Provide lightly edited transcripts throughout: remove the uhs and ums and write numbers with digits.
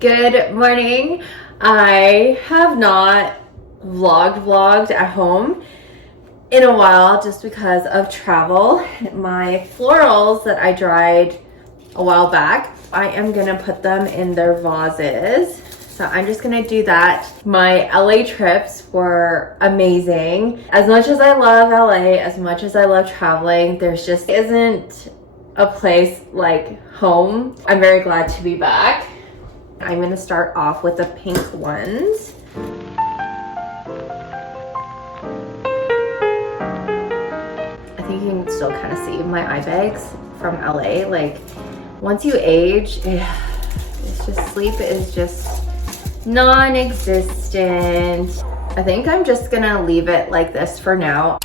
Good morning. I have not vlogged at home in a while just because of travel. My florals that I dried a while back, I am gonna put them in their vases. So I'm just gonna do that. My LA trips were amazing. As much as I love LA, as much as I love traveling, there's just isn't a place like home. I'm very glad to be back. I'm gonna start off with the pink ones. I think you can still kind of see my eye bags from LA. Like, once you age, it's just, sleep is just non-existent. I think I'm just gonna leave it like this for now.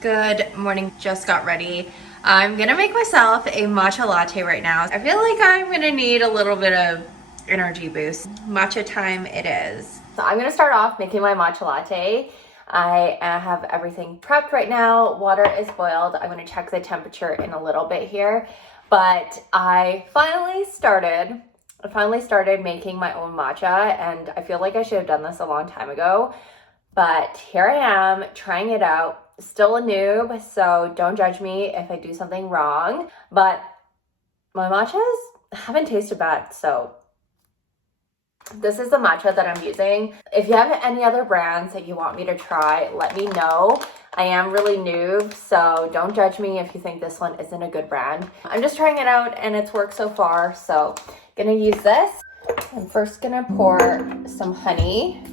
Good morning, just got ready. I'm gonna make myself a matcha latte right now. I feel like I'm gonna need a little bit of energy boost. Matcha time it is. So I'm gonna start off making my matcha latte. I have everything prepped right now. Water is boiled. I'm gonna check the temperature in a little bit here. But I finally started making my own matcha, and I feel like I should have done this a long time ago. But here I am trying it out. Still a noob, so don't judge me if I do something wrong. But my matchas haven't tasted bad, so this is the matcha that I'm using. If you have any other brands that you want me to try, let me know. I am really noob, so don't judge me if you think this one isn't a good brand. I'm just trying it out and it's worked so far, so gonna use this. I'm first gonna pour some honey.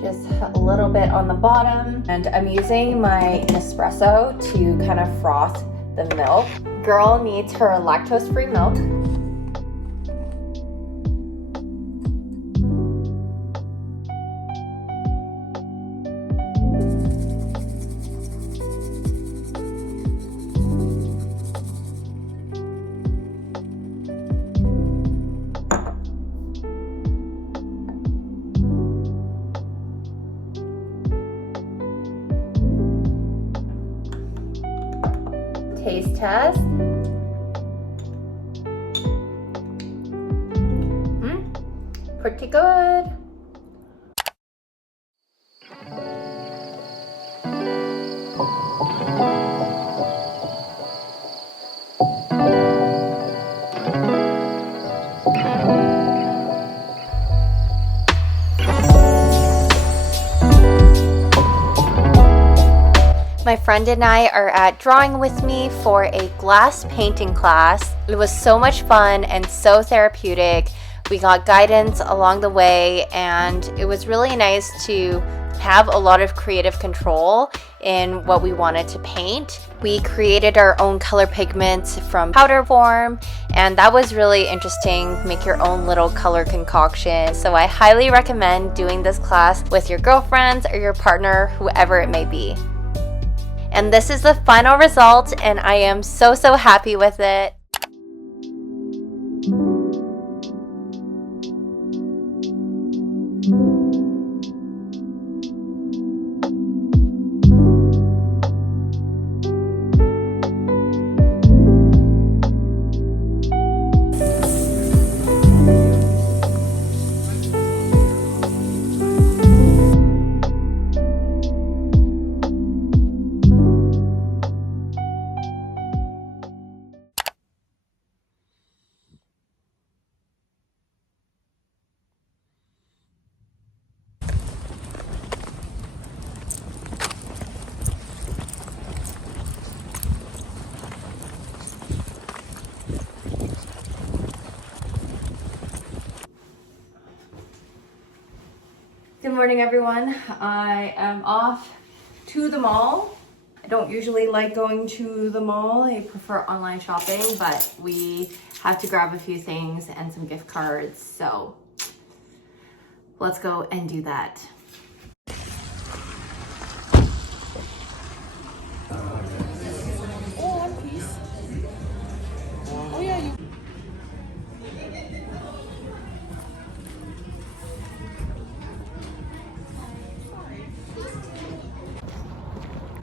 Just a little bit on the bottom, and I'm using my Nespresso to kind of froth the milk. Girl needs her lactose-free milk. taste test. Pretty good. My friend and I are at Drawing With Me for a glass painting class. It was so much fun and so therapeutic. We got guidance along the way, and it was really nice to have a lot of creative control in what we wanted to paint. We created our own color pigments from powder form, and that was really interesting. Make your own little color concoction. So I highly recommend doing this class with your girlfriends or your partner, whoever it may be. And this is the final result, and I am so happy with it. Good morning, everyone. I am off to the mall. I don't usually like going to the mall. I prefer online shopping, but we have to grab a few things and some gift cards. So let's go and do that.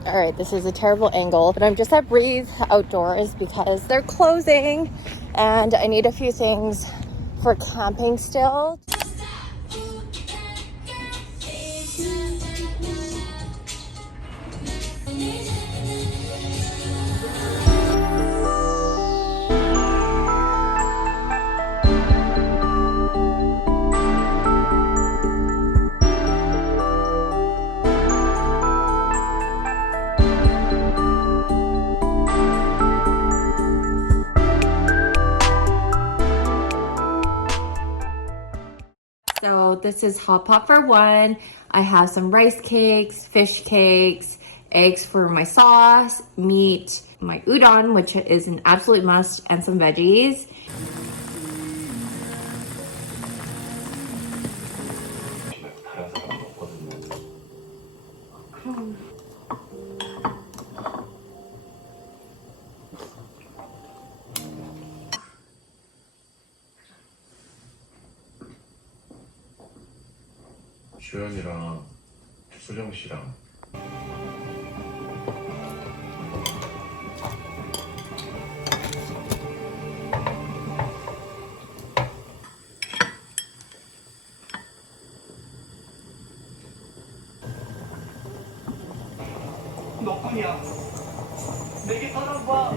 All right, this is a terrible angle, but I'm just at Breathe Outdoors because they're closing and I need a few things for camping still. So this is hot pot for one. I have some rice cakes, fish cakes, eggs for my sauce, meat, my udon, which is an absolute must, and some veggies. 주연이랑 수정 씨랑 너뿐이야. 내게 사랑과